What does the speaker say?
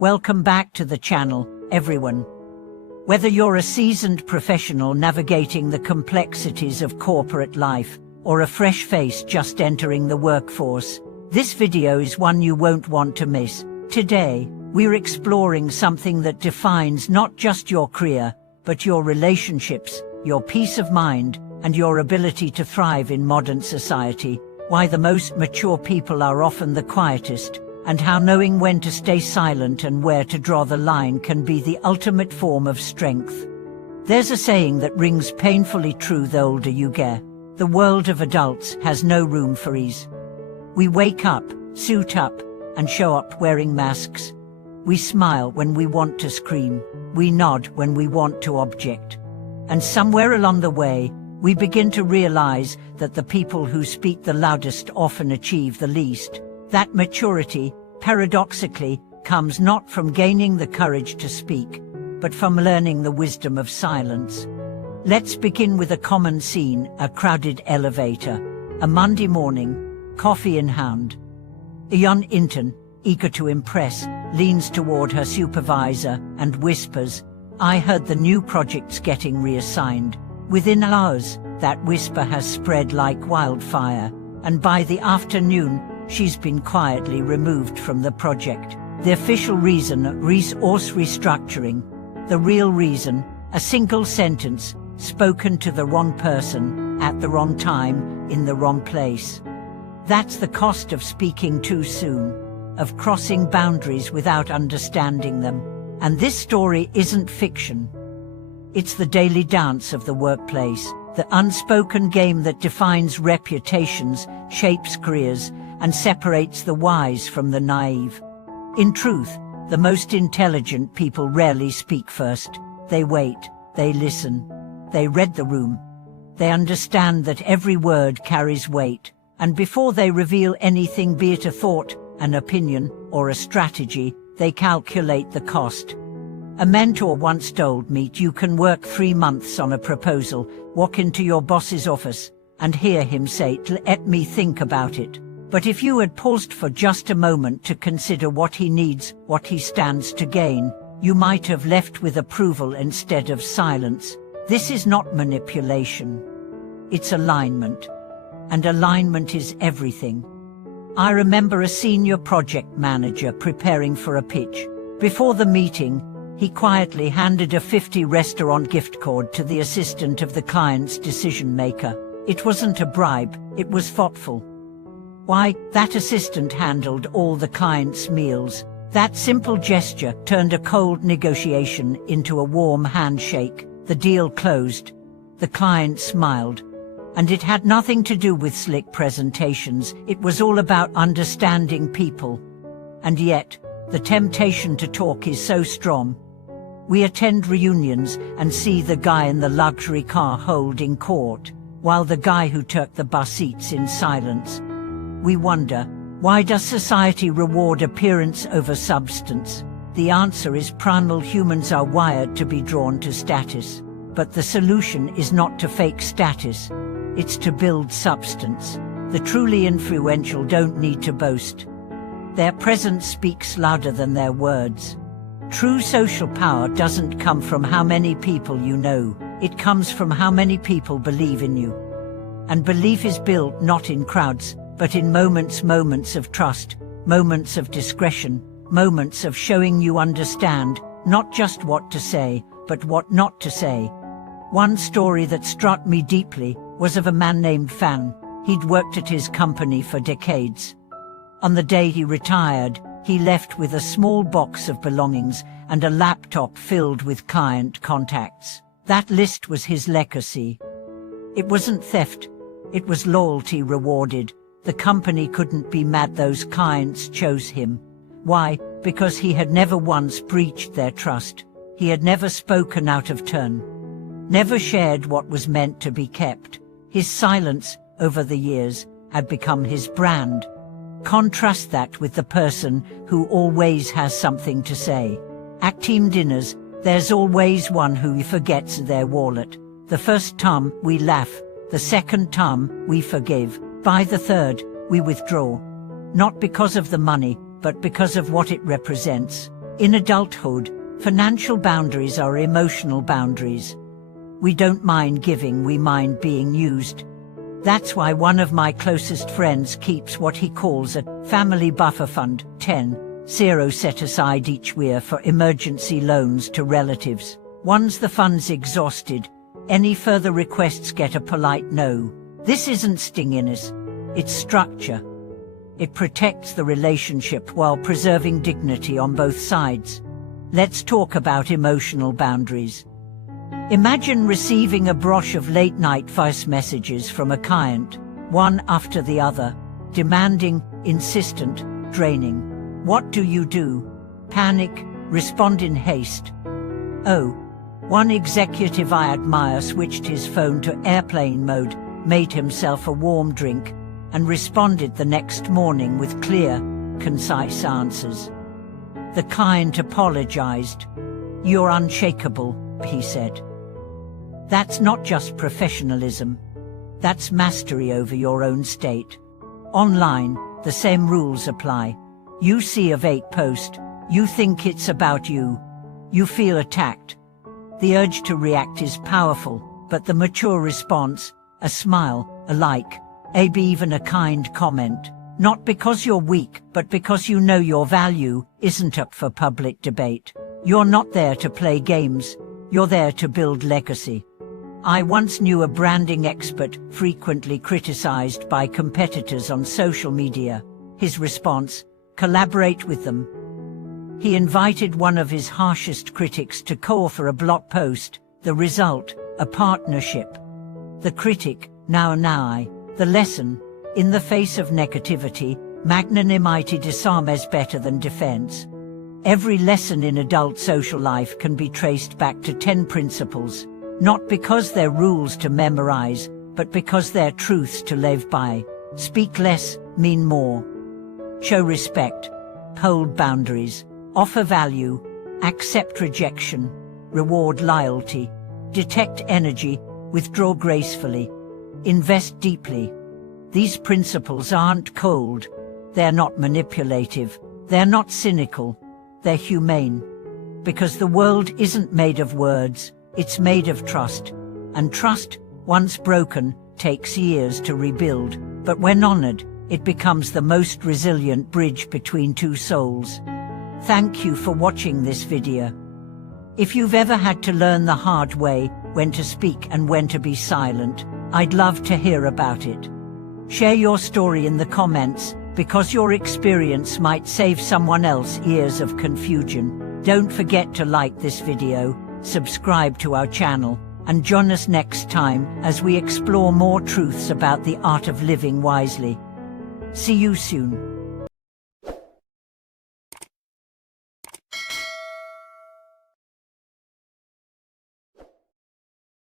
Welcome back to the channel, everyone. Whether you're a seasoned professional navigating the complexities of corporate life, or a fresh face just entering the workforce, this video is one you won't want to miss. Today, we're exploring something that defines not just your career, but your relationships, your peace of mind, and your ability to thrive in modern society. Why the most mature people are often the quietest, and how knowing when to stay silent and where to draw the line can be the ultimate form of strength. There's a saying that rings painfully true the older you get. The world of adults has no room for ease. We wake up, suit up, and show up wearing masks. We smile when we want to scream. We nod when we want to object. And somewhere along the way, we begin to realize that the people who speak the loudest often achieve the least. That maturity, paradoxically, comes not from gaining the courage to speak, but from learning the wisdom of silence. Let's begin with a common scene: a crowded elevator. A Monday morning, coffee in hand. A young intern, eager to impress, leans toward her supervisor and whispers, "I heard the new project's getting reassigned." Within hours, that whisper has spread like wildfire, and by the afternoon, she's been quietly removed from the project. The official reason, resource restructuring. The real reason, a single sentence, spoken to the wrong person, at the wrong time, in the wrong place. That's the cost of speaking too soon, of crossing boundaries without understanding them. And this story isn't fiction. It's the daily dance of the workplace, the unspoken game that defines reputations, shapes careers, and separates the wise from the naive. In truth, the most intelligent people rarely speak first. They wait, they listen, they read the room. They understand that every word carries weight, and before they reveal anything, be it a thought, an opinion, or a strategy, they calculate the cost. A mentor once told me, you can work 3 months on a proposal, walk into your boss's office, and hear him say, "Let me think about it." But if you had paused for just a moment to consider what he needs, what he stands to gain, you might have left with approval instead of silence. This is not manipulation. It's alignment. And alignment is everything. I remember a senior project manager preparing for a pitch. Before the meeting, he quietly handed a 50-restaurant gift card to the assistant of the client's decision-maker. It wasn't a bribe, it was thoughtful. Why, that assistant handled all the client's meals. That simple gesture turned a cold negotiation into a warm handshake. The deal closed. The client smiled. And it had nothing to do with slick presentations. It was all about understanding people. And yet, the temptation to talk is so strong. We attend reunions and see the guy in the luxury car holding court, while the guy who took the bus eats in silence. We wonder, why does society reward appearance over substance? The answer is primal. Humans are wired to be drawn to status. But the solution is not to fake status. It's to build substance. The truly influential don't need to boast. Their presence speaks louder than their words. True social power doesn't come from how many people you know. It comes from how many people believe in you. And belief is built not in crowds, but in moments of trust, moments of discretion, moments of showing you understand, not just what to say, but what not to say. One story that struck me deeply was of a man named Fan. He'd worked at his company for decades. On the day he retired, he left with a small box of belongings and a laptop filled with client contacts. That list was his legacy. It wasn't theft, it was loyalty rewarded. The company couldn't be mad those clients chose him. Why? Because he had never once breached their trust. He had never spoken out of turn. Never shared what was meant to be kept. His silence, over the years, had become his brand. Contrast that with the person who always has something to say. At team dinners, there's always one who forgets their wallet. The first time, we laugh. The second time, we forgive. By the third, we withdraw. Not because of the money, but because of what it represents. In adulthood, financial boundaries are emotional boundaries. We don't mind giving, we mind being used. That's why one of my closest friends keeps what he calls a family buffer fund, 10,0 set aside each year for emergency loans to relatives. Once the fund's exhausted, any further requests get a polite no. This isn't stinginess, it's structure. It protects the relationship while preserving dignity on both sides. Let's talk about emotional boundaries. Imagine receiving a barrage of late-night voice messages from a client, one after the other, demanding, insistent, draining. What do? Panic, respond in haste. Oh, one executive I admire switched his phone to airplane mode, made himself a warm drink, and responded the next morning with clear, concise answers. The client apologized. "You're unshakable," he said. That's not just professionalism. That's mastery over your own state. Online, the same rules apply. You see a vague post, you think it's about you. You feel attacked. The urge to react is powerful, but the mature response, a smile, a like, maybe even a kind comment, not because you're weak, but because you know your value isn't up for public debate. You're not there to play games, you're there to build legacy. I once knew a branding expert frequently criticized by competitors on social media. His response, collaborate with them. He invited one of his harshest critics to co-author a blog post. The result, a partnership. The critic, now I. The lesson, in the face of negativity, magnanimity disarms better than defense. Every lesson in adult social life can be traced back to 10 principles. Not because they're rules to memorize, but because they're truths to live by. Speak less, mean more. Show respect. Hold boundaries. Offer value. Accept rejection. Reward loyalty. Detect energy. Withdraw gracefully. Invest deeply. These principles aren't cold. They're not manipulative. They're not cynical. They're humane. Because the world isn't made of words. It's made of trust, and trust, once broken, takes years to rebuild, but when honored, it becomes the most resilient bridge between two souls. Thank you for watching this video. If you've ever had to learn the hard way when to speak and when to be silent, I'd love to hear about it. Share your story in the comments, because your experience might save someone else years of confusion. Don't forget to like this video, subscribe to our channel, and join us next time as we explore more truths about the art of living wisely. See you soon.